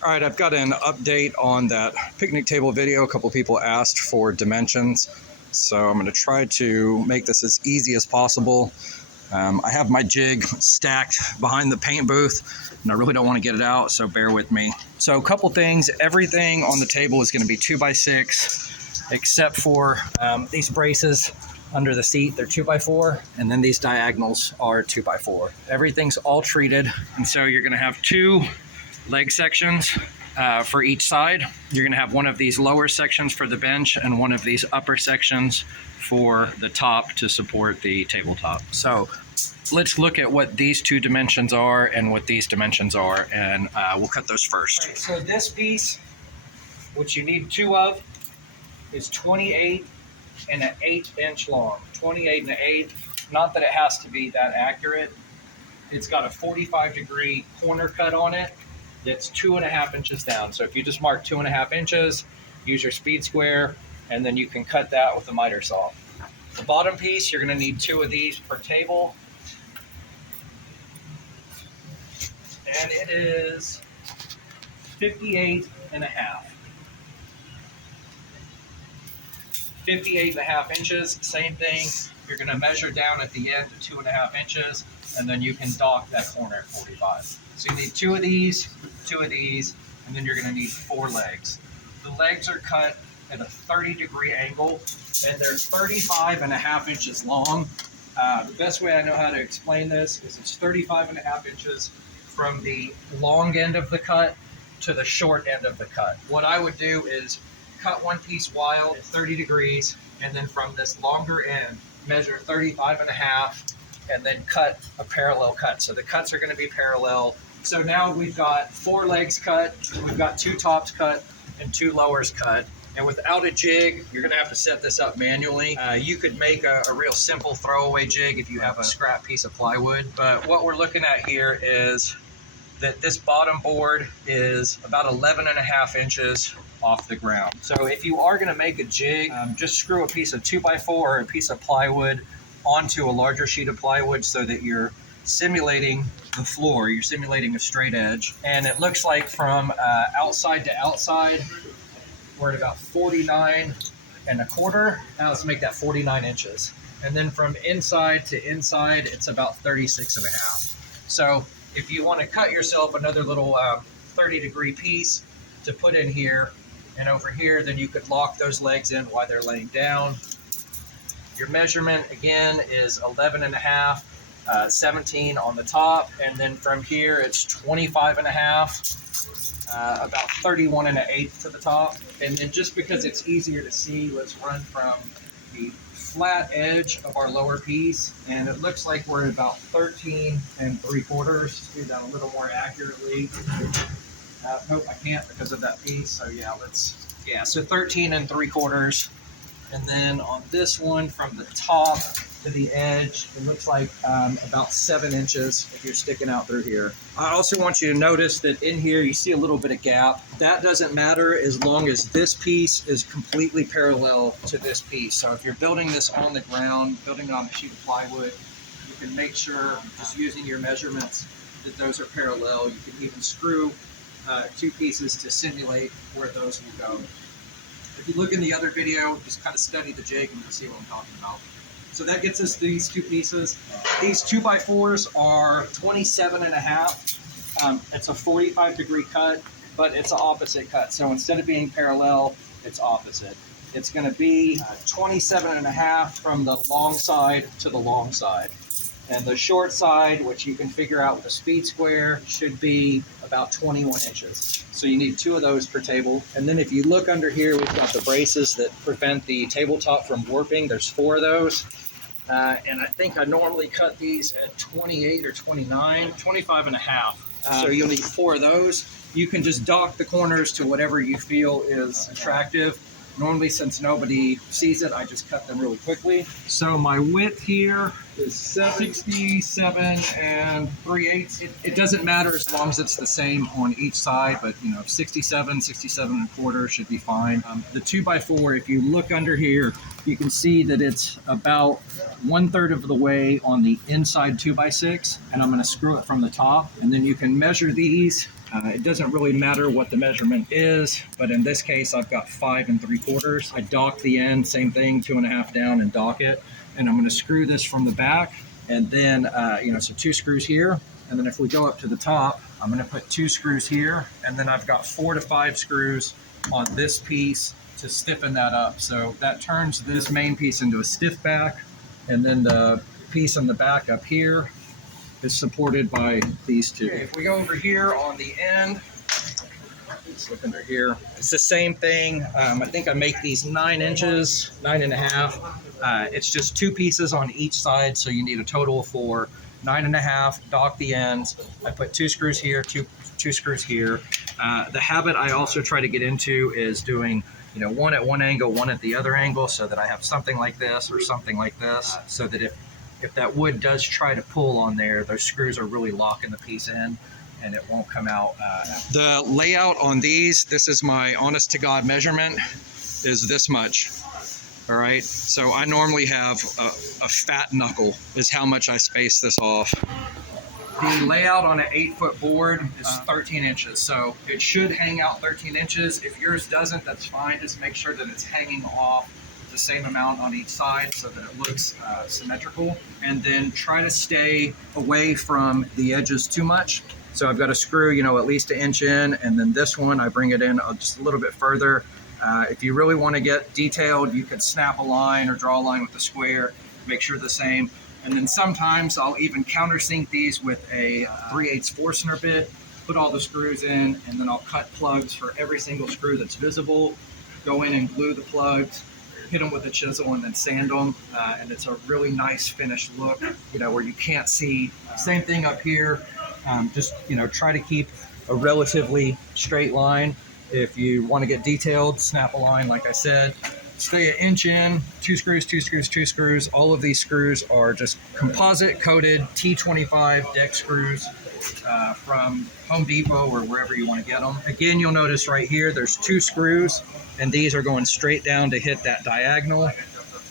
All right, I've got an update on that picnic table video. A couple people asked for dimensions, so I'm going to try to make this as easy as possible. I have my jig stacked behind the paint booth, and I really don't want to get it out, so bear with me. So a couple things, everything on the table is going to be 2x6, except for these braces under the seat. They're 2x4, and then these diagonals are 2x4. Everything's all treated, and so you're going to have two leg sections for each side. You're going to have one of these lower sections for the bench and one of these upper sections for the top to support the tabletop. So let's look at what these two dimensions are and what these dimensions are, and we'll cut those first. Right, so this piece, which you need two of, is 28 and an 8-inch long. 28 and an 8. Not that it has to be that accurate. It's got a 45-degree corner cut on it. That's 2.5 inches down. So if you just mark 2.5 inches, use your speed square, and then you can cut that with a miter saw. The bottom piece, you're going to need two of these per table. And it is 58 and a half. 58 and a half inches, same thing. You're going to measure down at the end to 2.5 inches, and then you can dock that corner at 45. So you need two of these, and then you're going to need 4 legs. The legs are cut at a 30-degree angle, and they're 35 and a half inches long. The best way I know how to explain this is it's 35 and a half inches from the long end of the cut to the short end of the cut. What I would do is cut one piece wide at 30 degrees, and then from this longer end, measure 35 and a half, and then cut a parallel cut. So the cuts are going to be parallel. So now we've got 4 legs cut, we've got 2 tops cut, and 2 lowers cut. And without a jig, you're going to have to set this up manually. You could make a real simple throwaway jig if you have a scrap piece of plywood. But what we're looking at here is that this bottom board is about 11 and a half inches off the ground. So if you are going to make a jig, just screw a piece of 2x4 or a piece of plywood onto a larger sheet of plywood so that you're simulating the floor, you're simulating a straight edge. And it looks like from outside to outside, we're at about 49 and a quarter. Now let's make that 49 inches. And then from inside to inside, it's about 36 and a half. So if you want to cut yourself another little 30-degree piece to put in here and over here, then you could lock those legs in while they're laying down. Your measurement, again, is 11 and a half, 17 on the top, and then from here it's 25 and a half, about 31 and an eighth to the top. And then just because it's easier to see, let's run from the flat edge of our lower piece, and it looks like we're at about 13 and 3/4. Let's do that a little more accurately. Nope, I can't because of that piece. So yeah, so 13 and 3/4. And then on this one, from the top to the edge, it looks like about 7 inches if you're sticking out through here. I also want you to notice that in here you see a little bit of gap. That doesn't matter as long as this piece is completely parallel to this piece. So if you're building this on the ground, building it on a sheet of plywood, you can make sure, just using your measurements, that those are parallel. You can even screw 2 pieces to simulate where those will go. If you look in the other video, just kind of study the jig and you'll see what I'm talking about. So that gets us these 2 pieces. These 2x4s are 27 and a half. It's a 45-degree cut, but it's an opposite cut. So instead of being parallel, it's opposite. It's going to be 27 and a half from the long side to the long side. And the short side, which you can figure out with a speed square, should be about 21 inches. So you need 2 of those per table. And then if you look under here, we've got the braces that prevent the tabletop from warping. There's 4 of those. And I think I normally cut these at 28 or 29, 25 and a half. So you'll need 4 of those. You can just dock the corners to whatever you feel is attractive. Normally, since nobody sees it, I just cut them really quickly. So my width here is 67 and 3/8. It doesn't matter as long as it's the same on each side, but 67, 67 and a quarter should be fine. The 2x4, if you look under here, you can see that it's about 1/3 of the way on the inside 2x6, and I'm going to screw it from the top, and then you can measure these. It doesn't really matter what the measurement is, but in this case, I've got 5 3/4. I dock the end, same thing, 2.5 down and dock it. And I'm going to screw this from the back, and then, so 2 screws here. And then if we go up to the top, I'm going to put 2 screws here, and then I've got 4 to 5 screws on this piece to stiffen that up. So that turns this main piece into a stiff back, and then the piece on the back up here is supported by these 2. Okay, if we go over here on the end, let's look under here. It's the same thing. I think I make these 9 inches, 9.5. It's just 2 pieces on each side, so you need a total for 9.5. Dock the ends. I put 2 screws here, two screws here. The habit I also try to get into is doing, one at one angle, one at the other angle, so that I have something like this or something like this, so that if that wood does try to pull on there, those screws are really locking the piece in and it won't come out. The layout on these, this is my honest to God measurement, is this much. All right, so I normally have a fat knuckle is how much I space this off. The layout on an 8-foot board is 13 inches, so it should hang out 13 inches. If yours doesn't, that's fine. Just make sure that it's hanging off the same amount on each side so that it looks symmetrical. And then try to stay away from the edges too much. So I've got a screw, at least 1 inch in, and then this one, I bring it in just a little bit further. If you really want to get detailed, you could snap a line or draw a line with a square, make sure the same. And then sometimes I'll even countersink these with a 3/8 Forstner bit, put all the screws in, and then I'll cut plugs for every single screw that's visible, go in and glue the plugs, hit them with a chisel, and then sand them. And it's a really nice finished look, where you can't see. Same thing up here. Just, try to keep a relatively straight line. If you want to get detailed, snap a line, like I said. Stay 1 inch in, 2 screws, 2 screws, 2 screws. All of these screws are just composite coated T25 deck screws from Home Depot or wherever you want to get them. Again, you'll notice right here, there's 2 screws, and these are going straight down to hit that diagonal.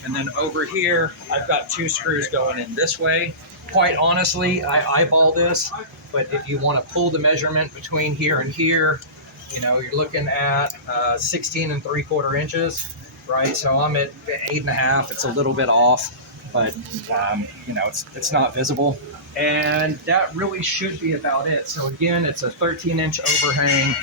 And then over here, I've got 2 screws going in this way. Quite honestly, I eyeball this, but if you want to pull the measurement between here and here, you're looking at 16 3/4 inches, right? So I'm at 8.5. It's a little bit off, but it's not visible. And that really should be about it. So again, it's a 13-inch overhang.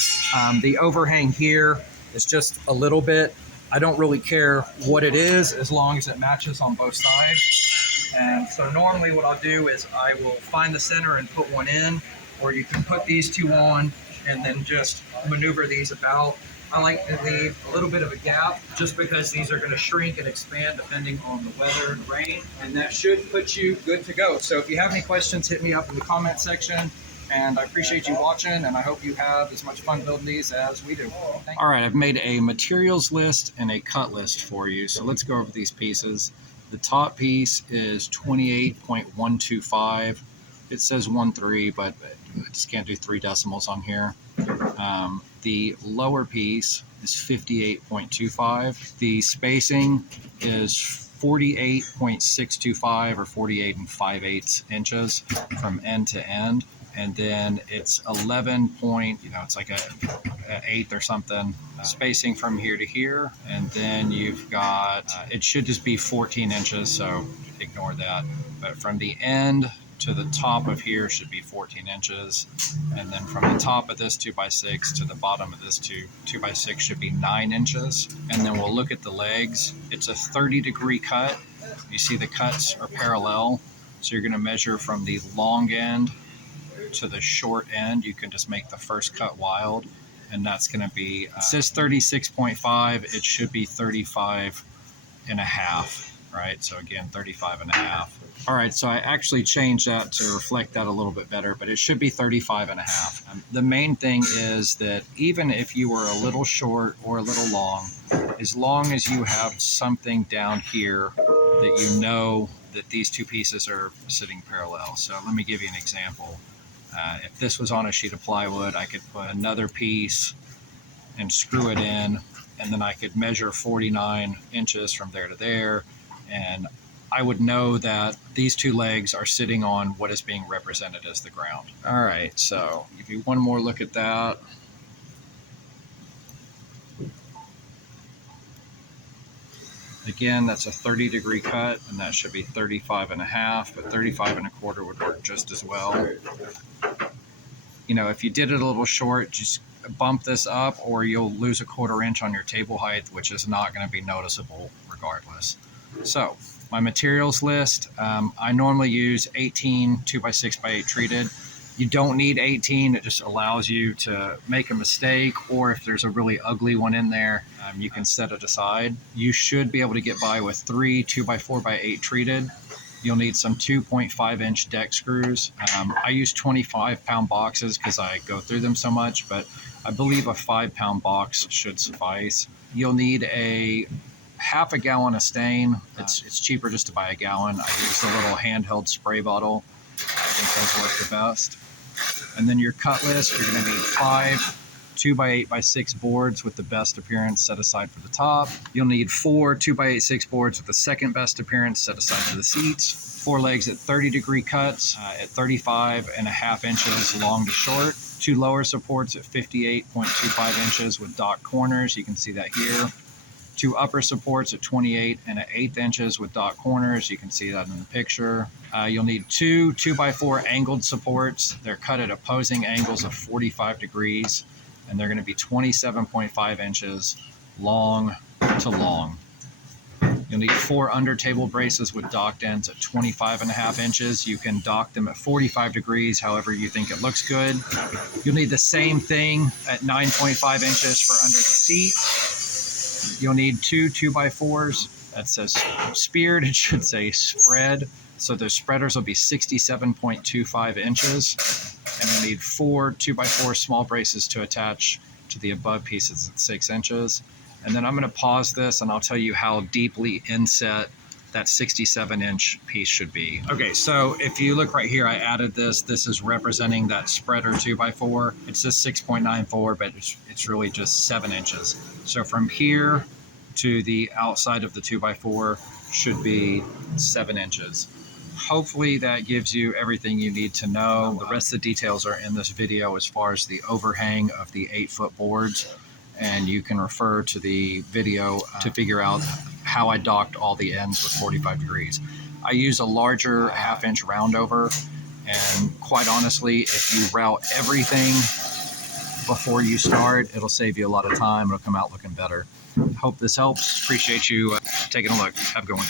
The overhang here is just a little bit. I don't really care what it is as long as it matches on both sides. And so normally what I'll do is I will find the center and put one in, or you can put these 2 on and then just maneuver these about. I like to leave a little bit of a gap just because these are going to shrink and expand depending on the weather and rain, and that should put you good to go. So if you have any questions, hit me up in the comment section, and I appreciate you watching, and I hope you have as much fun building these as we do. All right, I've made a materials list and a cut list for you, so let's go over these pieces. The top piece is 28.125. It says 13, but I just can't do 3 decimals on here. The lower piece is 58.25. The spacing is 48.625 or 48 5/8 inches from end to end. And then it's 11 point, it's like a 1/8 or something spacing from here to here. And then you've got, it should just be 14 inches, so ignore that. But from the end to the top of here should be 14 inches. And then from the top of this 2x6 to the bottom of this 2x6 should be 9 inches. And then we'll look at the legs. It's a 30-degree cut. You see the cuts are parallel. So you're going to measure from the long end to the short end. You can just make the first cut wild. And that's going to be, it says 36.5. It should be 35.5, right? So again, 35.5. All right, so I actually changed that to reflect that a little bit better, but it should be 35.5. The main thing is that even if you were a little short or a little long, as long as you have something down here that that these two pieces are sitting parallel. So let me give you an example. If this was on a sheet of plywood, I could put another piece and screw it in, and then I could measure 49 inches from there to there, and I would know that these two legs are sitting on what is being represented as the ground. All right, so give you one more look at that. Again, that's a 30-degree cut, and that should be 35.5, but 35.25 would work just as well. You know, if you did it a little short, just bump this up, or you'll lose a 1/4 inch on your table height, which is not going to be noticeable regardless. So my materials list, I normally use 18 2x6x8 treated. You don't need 18. It just allows you to make a mistake, or if there's a really ugly one in there, you can set it aside. You should be able to get by with 3 2x4x8 treated. You'll need some 2.5-inch deck screws. I use 25-pound boxes because I go through them so much, but I believe a 5-pound box should suffice. You'll need a half a gallon of stain. It's cheaper just to buy a gallon. I use the little handheld spray bottle. I think those work the best. And then your cut list, you're going to need 5 2x8x6 boards with the best appearance set aside for the top. You'll need 4 2x8x6 boards with the second best appearance set aside for the seats. 4 legs at 30-degree cuts at 35.5 inches long to short. 2 lower supports at 58.25 inches with dock corners. You can see that here. 2 upper supports at 28.1 inches with dock corners. You can see that in the picture. You'll need 2 2x4 angled supports. They're cut at opposing angles of 45 degrees, and they're going to be 27.5 inches long to long. You'll need 4 under table braces with docked ends at 25.5 inches. You can dock them at 45 degrees, however you think it looks good. You'll need the same thing at 9.5 inches for under the seat. You'll need 2 2x4s. That says speared, it should say spread. So the spreaders will be 67.25 inches. And you'll need 4 2x4 small braces to attach to the above pieces at 6 inches. And then I'm going to pause this and I'll tell you how deeply inset that 67-inch piece should be. Okay, so if you look right here, I added this. This is representing that spreader 2x4. It says 6.94, but it's really just 7 inches. So from here to the outside of the 2x4 should be 7 inches. Hopefully that gives you everything you need to know. The rest of the details are in this video as far as the overhang of the 8-foot boards, and you can refer to the video to figure out how I docked all the ends with 45 degrees. I use a larger 1/2-inch roundover, and quite honestly, if you route everything before you start, it'll save you a lot of time. It'll come out looking better. Hope this helps. Appreciate you taking a look. Have a good one.